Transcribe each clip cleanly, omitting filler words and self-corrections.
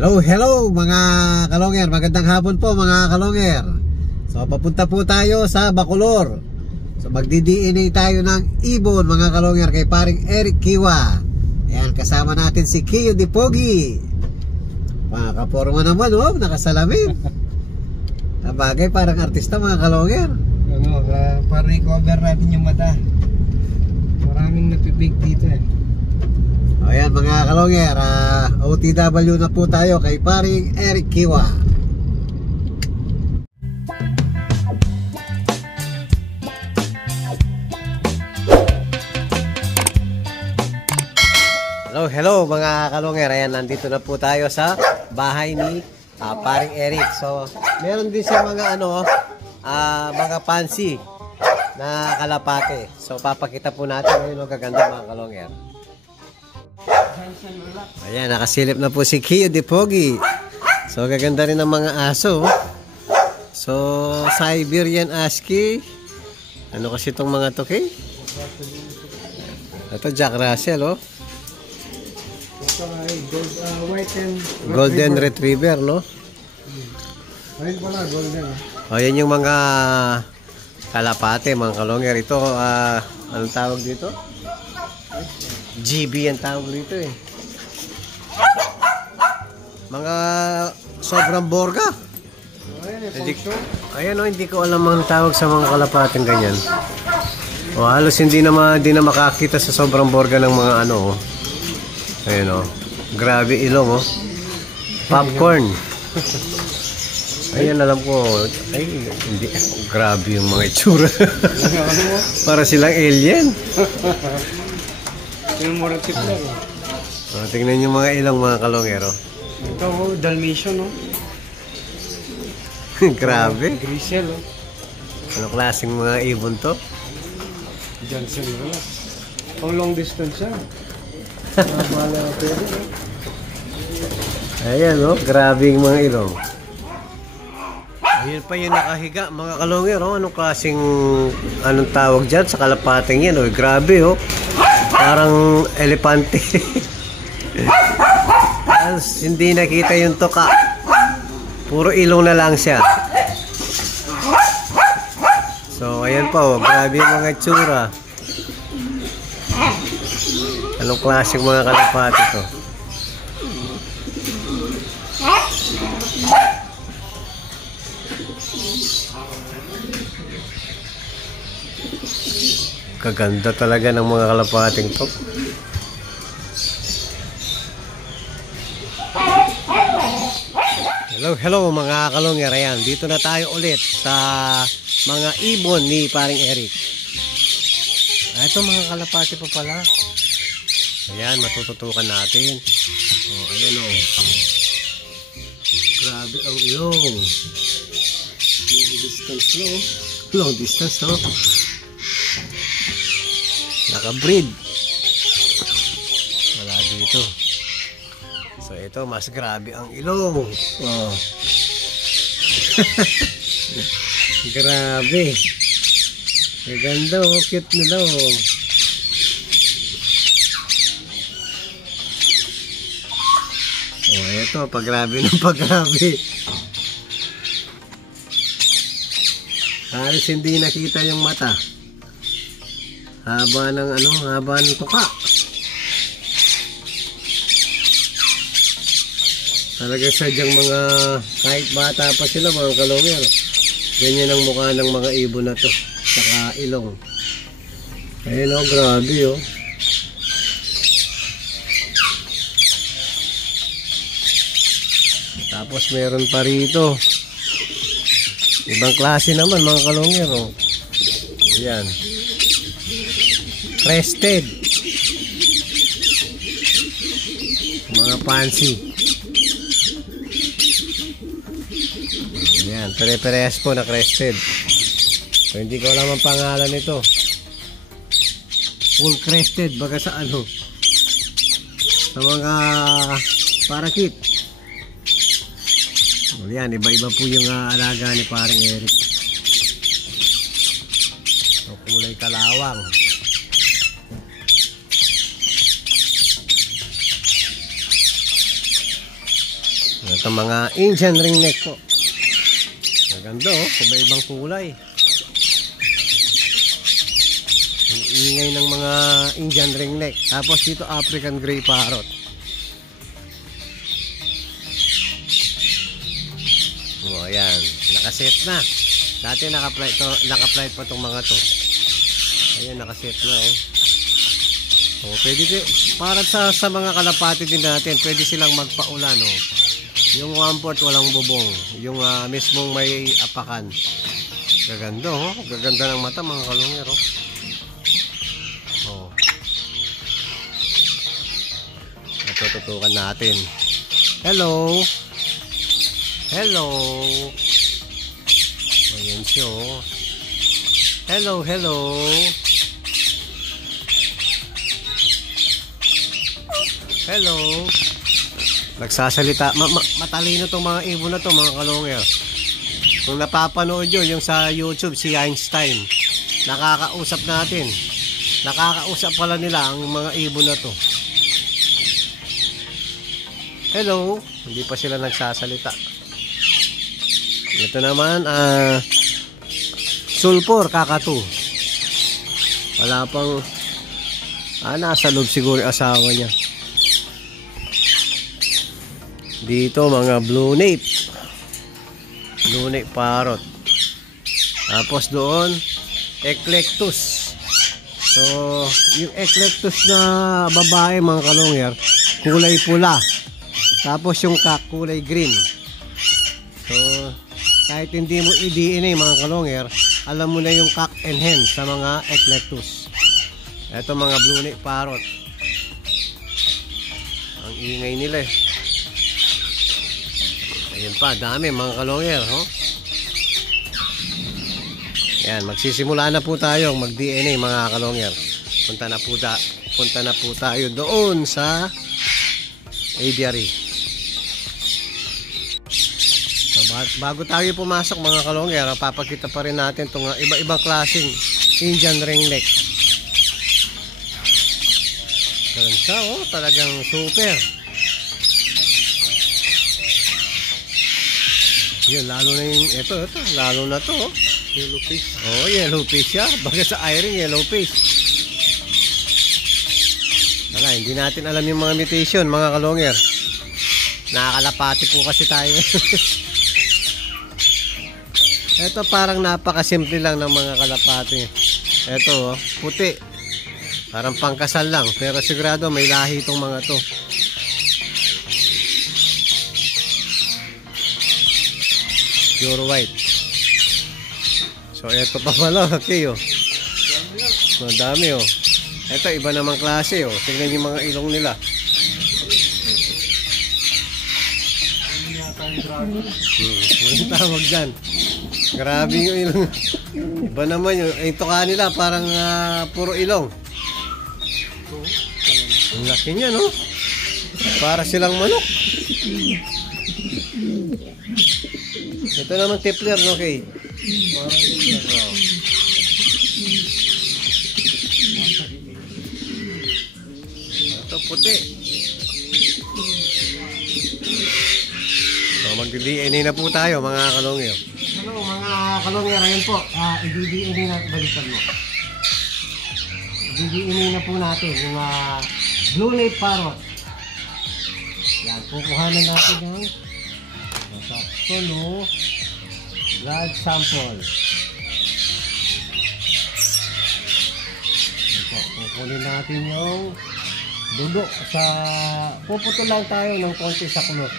Hello mga kalonger, magandang hapon po mga kalonger. So papunta po tayo sa Bacolor. So magdi-DNA tayo ng ibon mga kalonger kay paring Eric Kiwa. Ayan, kasama natin si Kiyo Di Pogi. Makaporma naman nakasalamin. Bagay parang artista mga kalonger. Para i-cover natin yung mata. Maraming napibig dito Ayan mga kalonger, OTW na po tayo kay paring Eric Kiwa. Hello mga kalonger. Ayan, nandito na po tayo sa bahay ni paring Eric. So meron din siya mga mga fancy na kalapate. So papakita po natin ngayon ang gaganda mga kalonger. Ayan, nakasilip na po si Kiyo Di Pogi. So gaganda rin ang mga aso. So Siberian Husky. Ano kasi itong mga to, Kay? Ito Jack Russell Ito ay white and Golden Retriever, no? Ayun pala, golden Ayan yung mga kalapate mga kalonger. Ito anong tawag dito? GB ang tawag dito Mga sobrang borga. Ayan hindi ko alam ang tawag sa mga kalapating ganyan. Halos hindi na makakita sa sobrang borga ng mga Ayan grabe ilong popcorn. Ayan alam ko. Ay hindi, grabe yung mga itsura. Para silang alien. yung mura tip lang tingnan yung mga ilong mga kalongero. Ito Dalmatian Grabe. Grisel Ano klaseng mga ibon to? Johnson wala. Pang long distance siya. Wala pwede Ayan grabe yung mga ilong. Ayan pa yung nakahiga mga kalongero. Anong klaseng anong tawag dyan sa kalapating yan grabe parang elepante. Hindi nakita yung toka. Puro ilong na lang siya. So ayan pa grabe yung mga itsura. Anong klaseng mga kalapati to? Kaganda talaga ng mga kalapating to. Hello mga kalongger. Ayan, dito na tayo ulit sa mga ibon ni paring Eric. Ito mga kalapati pa pala. Ayan, matututukan natin. Ayan grabe ang ilong. Long distance Naka-breed. Wala dito. So ito mas grabe ang ilong. Grabe. Maganda cute nila ito paggrabe ng paggrabe. Halos hindi nakita yung mata. Haba ng tuka. Talaga sadyang mga kahit bata pa sila mga kalongero. Ganyan ang mukha ng mga ibon na to. Saka ilong. Ayun grabe Tapos meron pa rito. Ibang klase naman mga kalongero. Ayan. Crested. Mga fancy. Ayan, pare-parehas po na crested. So hindi ko alam ang pangalan nito. Full crested baga sa sa mga parakit. Ayan, iba-iba po yung alaga ni paring Eric. So kulay kalawang. Ito mga Indian ringneck po. Maganda oh, iba-ibang kulay. Ang ingay ng mga Indian ringneck. Tapos dito African gray parrot. Oh, ayan, nakaset na. Dati naka-flight pa tong mga to. Ayan, nakaset na oh. Oh, pwede din, para sa mga kalapati din natin, pwede silang magpaulan oh. Yung 1/4 walang bubong, yung mismong may apakan. Gaganda oh, gaganda ng mata mga kalungir oh. Oh. Ito tutukan natin. Hello. Hello. Ayan siya oh. Hello, hello. Hello. Nagsasalita. Matalino tong mga ibon na to mga kalungir. Kung napapanood nyo yung sa YouTube si Einstein, nakakausap natin. Nakakausap pala nila ang mga ibon na to. Hello. Hindi pa sila nagsasalita. Ito naman sulfur kakatu. Wala pang nasa loob siguro yung asawa niya. Dito mga blue nape. Blue nape parrot. Tapos doon eclectus. So yung eclectus na babae mga kalungir, kulay pula. Tapos yung cock kulay green. So kahit hindi mo i-DNA mga kalungir, alam mo na yung cock and hen sa mga eclectus. Ito mga blue nape parrot. Ang ingay nila eh. Ayun pa, dami mga kalungir, oh. Yan, magsisimula na po tayo mag-DNA mga kalungir. Punta na po tayo doon sa aviary. So, bago tayo pumasok mga kalungir, papakita pa rin natin itong iba-ibang klaseng Indian ringneck. Ganun siya, oh, talagang super. Yun, lalo na yung, ito, lalo na to, oh. Yellow fish. Oh, yellow fish siya. Baga sa iring, yellow fish. Wala, hindi natin alam yung mga mutation, mga kalungir. Nakakalapati po kasi tayo. Ito parang napakasimple lang ng mga kalapati. Ito, oh, puti. Parang pangkasal lang, pero sigurado may lahi itong mga to. Pure white. So ito pa pala, okay oh. Madami oh. Ito iba namang klase oh. Tingnan yung mga ilong nila. Anong tawag dyan? Grabe yung ilong. Iba naman yung tuka nila parang puro ilong. Ang laki niya no? Para silang manok. Ito naman tipler no kay. Ito puti. So magdi-DNA na po tayo mga kalungir. Hello mga kalungir, ayun po. I-DNA na balikan mo. I-DNA na po natin yung blue nape parrot. Yan, kukuhanin natin yung solo blood sample. Ito, kukunin natin yung dugo sa puputo lang tayo ng konti sa kulot.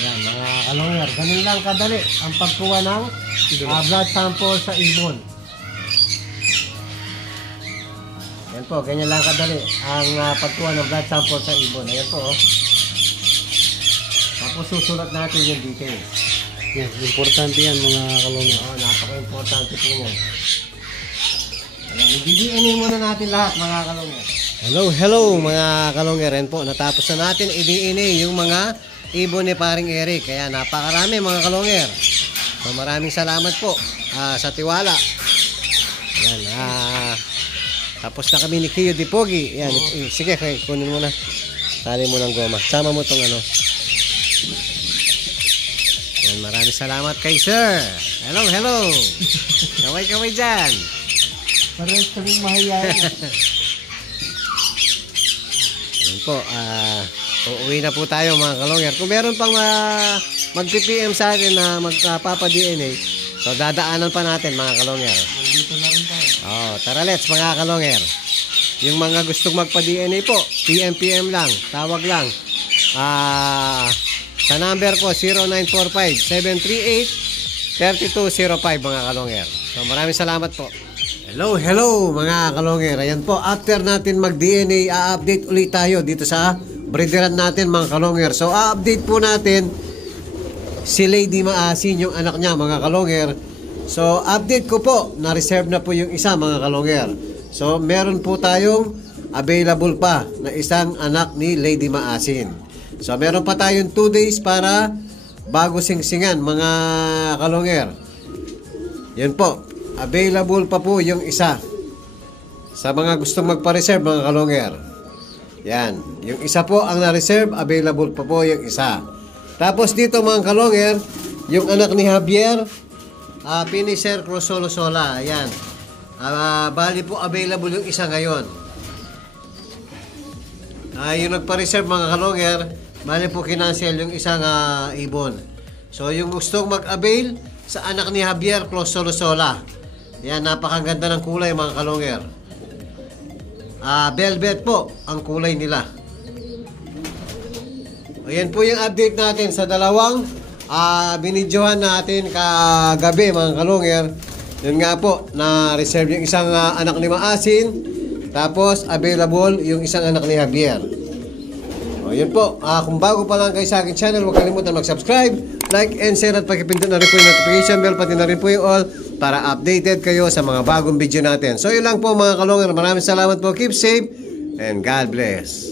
Ayan mga kalungir, ganun lang kadali ang pagkuha ng blood sample sa ibon. Ayan po, ganyan lang kadali ang pagkuha ng blood sample sa ibon. Ayan po oh. Tapos susulat natin yung details. Yes, importante yan mga kalungir. Oo, napaka-importante po yan. Ayan, i-DNA muna natin lahat mga kalungir. Hello mga kalungir. Ayan po, natapos na natin i-DNA yung mga ibon ni Paring Eric. Kaya napakarami mga kalungir. So maraming salamat po sa tiwala. Ayan, Tapos na kami ni Kiyo Di Pogi. Yan, sige, kunin mo na. Tali mo ng goma. Sama mo tong ano. Yan, maraming salamat kay sir. Hello, hello. Kaway dyan. Parehas kaming mahihayin. Yan po, uuwi na po tayo mga kalongger. Kung meron pang mag-PPM sa akin na magpapa-DNA, so dadaanan pa natin mga kalongger. Dito na rin tayo. Tara let's mga kalongger. Yung mga gustong magpa-DNA po, PM lang, tawag lang. Sa number ko 0945-738-3205 mga kalongger. So maraming salamat po. Hello mga kalongger. Ayan po, after natin mag-DNA, update ulit tayo dito sa breederan natin mga kalongger. So update po natin si Lady Maasin, yung anak niya mga kalongger. So update ko po, na-reserve na po yung isa mga kalongger. So meron po tayong available pa na isang anak ni Lady Maasin. So meron pa tayong 2 days para bago singsingan mga kalongger. Yan po, available pa po yung isa sa mga gustong magpa-reserve mga kalongger. Yan, yung isa po ang na-reserve, available pa po yung isa. Tapos dito mga kalongger, yung anak ni Javier, Finisher Cruzolo Sola. Ayan, bali po available yung isa ngayon. Yung nagpa-reserve mga kalongger, bali po kinancel yung isang ibon. So yung gustong mag-avail sa anak ni Javier Cruzolo Sola, yan, napakaganda ng kulay mga kalongger. Velvet po ang kulay nila. Ayan po yung update natin sa dalawang binidyohan natin kagabi mga kalongger. Yun nga po, na-reserve yung isang anak ni Maasin. Tapos available yung isang anak ni Javier. Yun po, kung bago pa lang kayo sa akin channel, huwag kalimutan mag-subscribe, like and share, at pagipindot na rin po yung notification bell, pati na rin po yung all, para updated kayo sa mga bagong video natin. So yun lang po mga kalongger, maraming salamat po, keep safe and God bless.